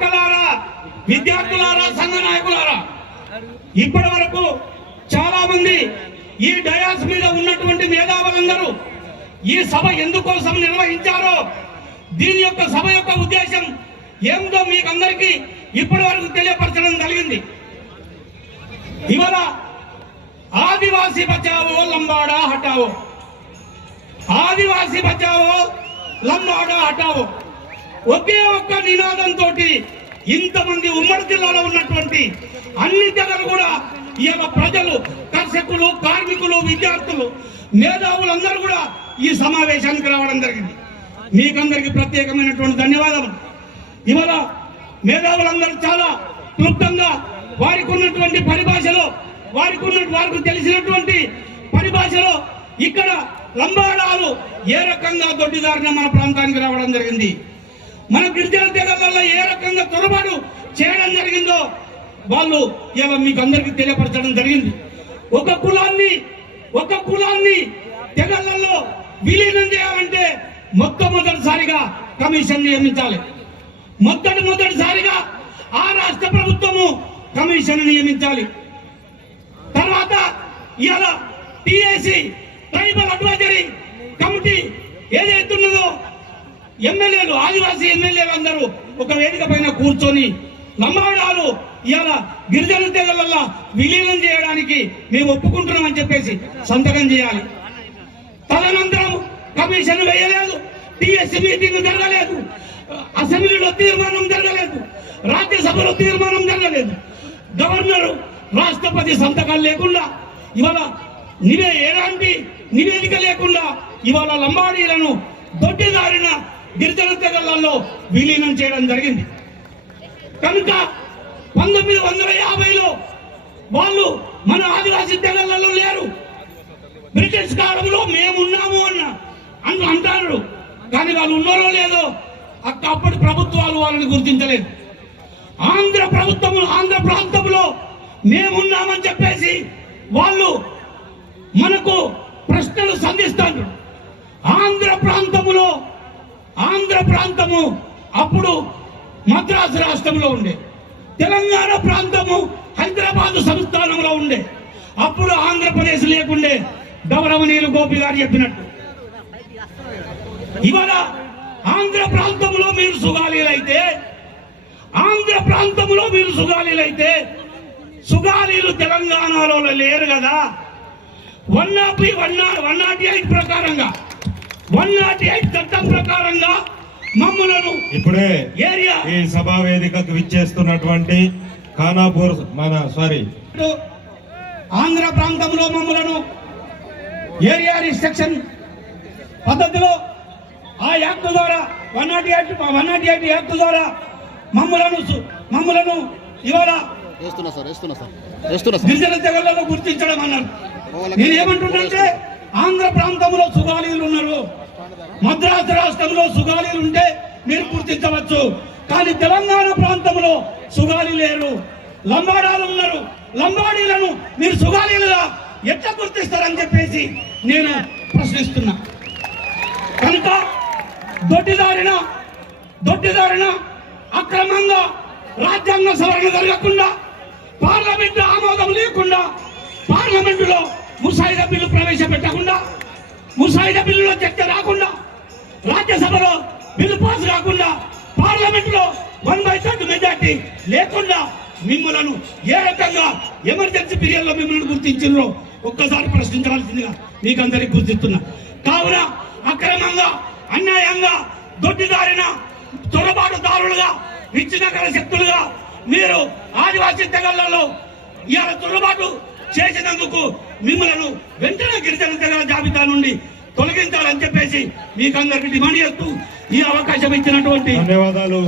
అక్కలారా విద్యార్థులారా సంఘ నాయకులారా ఇప్పటి వరకు చాలా మంది ఈ డయాస్ మీద ఉన్నటువంటి మేధావులందరూ ఈ సభ ఎందుకోసం నిర్వహించారో దీని యొక్క సభ యొక్క ఉద్దేశం ఏమిటో మీకు అందరికీ ఇప్పటి వరకు తెలియపరచడం జరిగింది. ఇవాళ ఆదివాసీ బచావో లంబాడా హటావో ఆదివాసీ బచావో లంబాడా హటావో ఒకే ఒక్క నినాదంతో ఇంతమంది ఉమ్మడి జిల్లాలో ఉన్నటువంటి అన్ని తెగలు కూడా ఇవాళ ప్రజలు కర్షకులు కార్మికులు విద్యార్థులు మేధావులందరూ కూడా ఈ సమావేశానికి రావడం జరిగింది. మీకందరికి ప్రత్యేకమైనటువంటి ధన్యవాదాలు ఇవాళ మేధావులందరూ చాలా క్లుప్తంగా వారికి ఉన్నటువంటి పరిభాషలో వారికి ఉన్న వారికి తెలిసినటువంటి పరిభాషలో ఇక్కడ లంబాడాలు ఏ రకంగా దొడ్డిదారిన మన ప్రాంతానికి రావడం జరిగింది. మన గిరిజన తెగలలో ఏ రకంగా తొరబాటు చేయడం జరిగిందో వాళ్ళు ఇలా మీకు అందరికీ తెలియపరచడం జరిగింది. ఒక కులాన్ని ఒక కులాన్ని తెగలలో విలీనం చేయాలంటే మొట్టమొదటిసారిగా కమిషన్ నియమించాలి. మొట్టమొదటిసారిగా ఆ రాష్ట్ర ప్రభుత్వము కమిషన్ నియమించాలి. తర్వాత ఇవాళ టిఏసి ట్రైబల్ అడ్వైజరీ కమిటీ ఏదైతున్నదో ఎమ్మెల్యేలు ఆదివాసీ ఎమ్మెల్యేలు అందరూ ఒక వేదిక పైన కూర్చొని లంబాడాలు ఇవాళ గిరిజన తెగలల్లో విలీనం చేయడానికి మేము ఒప్పుకుంటున్నామని చెప్పేసి సంతకం చేయాలి. తదనంతరం కమిషన్ వేయలేదు. టిఎస్సి మీటింగ్ జరగలేదు. అసెంబ్లీలో తీర్మానం జరగలేదు. రాజ్యసభలో తీర్మానం జరగలేదు. గవర్నర్ రాష్ట్రపతి సంతకాలు లేకుండా ఇవాళ నివే ఎలాంటి నివేదిక లేకుండా ఇవాళ లంబాడీలను దొడ్డిదారిన గిరిజన తెగలలో విలీనం చేయడం జరిగింది. కనుక పంతొమ్మిది వందల యాభైలో వాళ్ళు మన ఆదివాసీ తెగలలో లేరు. బ్రిటిష్ కాలంలో మేమున్నాము అన్న అని అంటారు. కానీ వాళ్ళు ఉన్నారో లేదో అక్క అప్పటి ప్రభుత్వాలు వాళ్ళని గుర్తించలేదు. ఆంధ్ర ప్రభుత్వం ఆంధ్ర ప్రాంతంలో మేమున్నామని చెప్పేసి వాళ్ళు మనకు ప్రశ్నలు సంధిస్తారు ఆంధ్ర ప్రాంతములో ఆంధ్ర ప్రాంతము అప్పుడు మద్రాసు రాష్ట్రంలో ఉండే. తెలంగాణ ప్రాంతము హైదరాబాద్ సంస్థానంలో ఉండే. అప్పుడు ఆంధ్రప్రదేశ్ లేకుండే గౌరవనీయులు గోపి గారు చెప్పినట్టు. ఇవాళ ఆంధ్ర ప్రాంతంలో మీరు సుగాలీలైతే ఆంధ్ర ప్రాంతంలో మీరు సుగాలీలైతే సుగాలీలు తెలంగాణలో లేరు కదా. One not one one not eight ప్రకారంగా వన్ నాట్ ఎయిట్ చట్టం ప్రకారం మమ్ములను ఇప్పుడే ఏరియా ఈ సభా వేదికకు విచ్చేస్తున్నటువంటి ఖానాపూర్ మన సారీ. ఆంధ్ర ప్రాంతంలో మమ్మలను ఏరియా రిస్ట్రిక్షన్ పద్ధతిలో ఆ యాక్ట్ ద్వారా one not eight one not eight act ద్వారా మమ్మలను మమ్మలను ఇవాళ గిరిజన తెగలలో గుర్తించడం అన్నారు. నేను ఏమంటున్నానంటే ఆంధ్ర ప్రాంతంలో సుగాలీలు ఉన్నారు. మద్రాసు రాష్ట్రంలో సుగాలీలు ఉంటే మీరు గుర్తించవచ్చు. కానీ తెలంగాణ ప్రాంతంలో సుగాలి లేరు. లంబాడాలు ఉన్నారు. లంబాడీలను మీరు సుగాలీలుగా ఎట్లా గుర్తిస్తారని చెప్పేసి నేను ప్రశ్నిస్తున్నా. కనుక దొడ్డిదారిన దొడ్డిదారిన అక్రమంగా రాజ్యాంగ సవరణ జరగకుండా పార్లమెంటు ఆమోదం లేకుండా పార్లమెంటులో ముసాయిదా బిల్లు ప్రవేశపెట్టకుండా ముసాయిదా బిల్లులో చర్చ రాకుండా రాజ్యసభలో బిల్లు పాస్ కాకుండా పార్లమెంటులో వన్ బై థర్డ్ మెజార్టీ లేకుండా మిమ్మలను ఏ రకంగా ఎమర్జెన్సీ పీరియడ్లో మిమ్మల్ని గుర్తించారో ఒక్కసారి ప్రశ్నించవలసిందిగా మీకు అందరికి గుర్తిస్తున్నా. కావున అక్రమంగా అన్యాయంగా దొడ్డిదారిన చొరబాటుదారులుగా విచ్ఛిన్నకర శక్తులుగా మీరు ఆదివాసీ తెగలలో ఇవాళ చొరబాటు చేసినందుకు మిమ్మలను వెంటనే గిరిజన తెగల జాబితా నుండి తొలగించాలని చెప్పేసి మీకందరికి డిమాండ్ చేస్తూ ఈ అవకాశం ఇచ్చినటువంటి ధన్యవాదాలు.